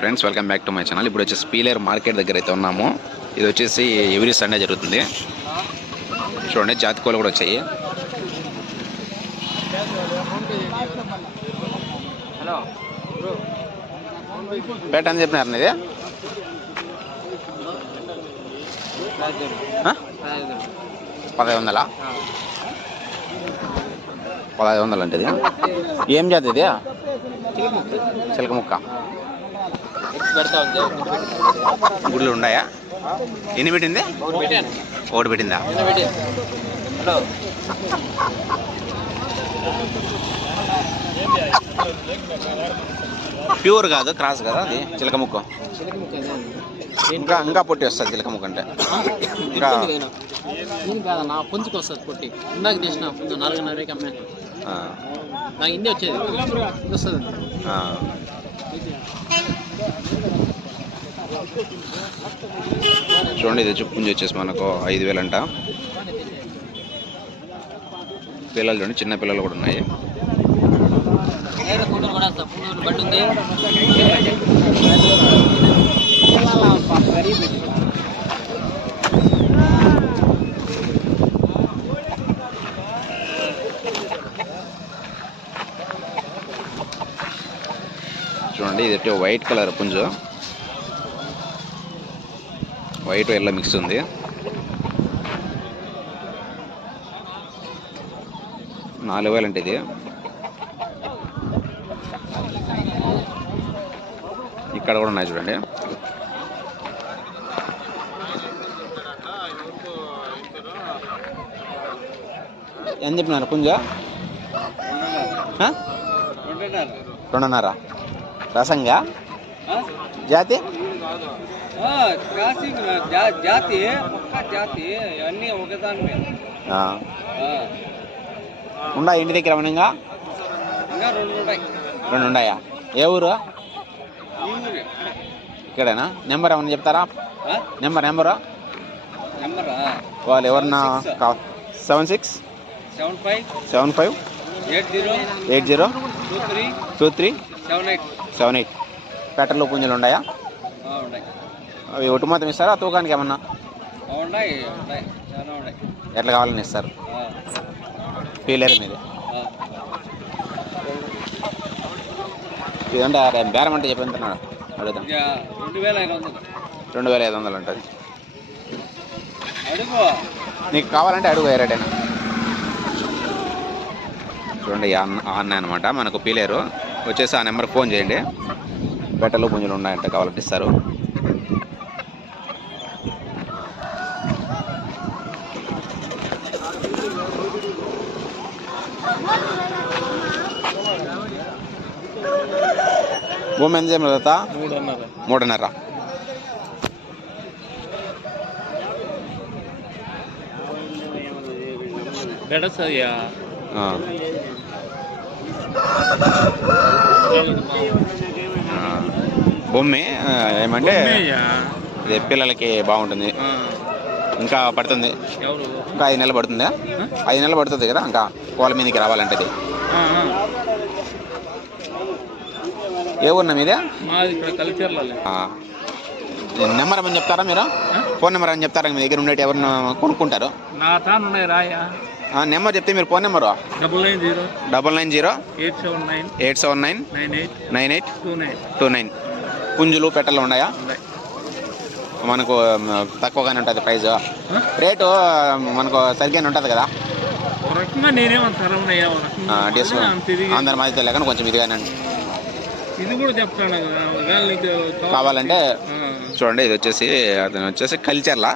Friends welcome back to my channel. ఇప్పుడు వచ్చేసి Pileru market దగ్గర అయితే ఉన్నాము. ఇది వచ్చేసి ఎవ్రీ సండే జరుగుతుంది. చూడండి జాతి కోళ్ళు కూడా వచ్చాయి. పేట అని చెప్పినారు ఇది? పదహైదు వందలా. పదహైదు వందలు అంటే ఏం జాతి ఇది? చిలక ముక్క గుడ్లు ఉన్నాయా? ఎన్ని పెట్టింది? ఒకటి పెట్టిందా? హలో. ప్యూర్ కాదు క్రాస్ కదా అది? చిలక ముక్క. ఇంకా ఇంకా పొట్టి వస్తుంది చిలక ముక్క అంటే. ఇంకా కాదన్నా పుంజుకు వస్తుంది పొట్టి. ఇందాక చేసిన పుంజు నాలుగున్నరకి అమ్మాను. నాకు ఇందే వచ్చేది. వస్తుంది. చూడండి ఇది చుప్పుంజి వచ్చేసి మనకు ఐదు వేలంట పిల్లలు చూడండి చిన్న పిల్లలు కూడా ఉన్నాయి. కుండూరు ఉంది చూడండి ఇది వైట్ కలర్ పుంజు. వైట్ ఎల్లో మిక్స్ ఉంది. నాలుగు వేలు అంటే ఇది. ఇక్కడ కూడా ఉన్నాయి చూడండి. ఎంత చెప్పినారు పుంజ? రెండున్నర. రసంగా? జాతి? క్రాసింగ్ జాతి ఒక్క జాతి అన్నీ ఒకదాని ఆ. ఉండా ఇంటి దగ్గర ఇంకా రెండు ఉంటాయి. రెండు ఉన్నాయా ఏ ఊరు? ఇక్కడేనా? నెంబర్ ఏమన్నా చెప్తారా? Number number? నెంబరా? వాళ్ళు ఎవరన్నా seven six? Seven five. Seven five? Eight zero. Eight zero? Two three. Two three? Seven eight పెట్టలు పుంజులు ఉన్నాయా? అవి ఒట్టు మొత్తం ఇస్తారా? తూకానికి ఏమన్నా? ఎట్లా కావాలని ఇస్తారు? ఫీలేరు మీది? ఇదంటే బేరం అంటే చెప్పిస్తున్నాడు అడుగుతాం రెండు వేల ఐదు వందలు. ఉంటుంది నీకు కావాలంటే అడుగు ఏ రేటైనా. చూడండి అన్న అన్న అనమాట మనకు పీలేరు వచ్చేసి ఆ నెంబర్కి ఫోన్ చేయండి. బెట్టలు పుంజులు ఉన్నాయంటే కావాలంటే ఇస్తారు. భూమి ఎంత చేయమని తాత మూడున్నర. గడసయ్యా. బొమ్మి ఏమంటే ఇది పిల్లలకి బాగుంటుంది. ఇంకా పడుతుంది. ఇంకా ఐదు నెలలు పడుతుందా? ఐదు నెలలు పడుతుంది కదా ఇంకా కోళ్ళ మీదకి రావాలంటే ఏ ఊరిన మీదే. నెంబర్ ఏమని చెప్తారా మీరు? ఫోన్ నెంబర్ అని చెప్తారా? మీ దగ్గర ఉండేటి ఎవరిని కొనుక్కుంటారు? నా తాను ఉన్నాయి రాయా ఆ, నెంబర్ చెప్తే మీరు phone number? Double nine zero double nine zero eight seven nine eight seven nine nine eight nine eight two nine two nine. పుంజులు పెట్టలు ఉన్నాయా? మనకు తక్కువగానే ఉంటుంది ప్రైజ్ రేటు మనకు సరిగ్గానే ఉంటుంది కదా? అందరి మధ్య లేకుండా కొంచెం ఇదిగానే. ఇది కూడా చెప్తాను కావాలంటే చూడండి ఇది వచ్చేసి అతను వచ్చేసి కల్చర్లా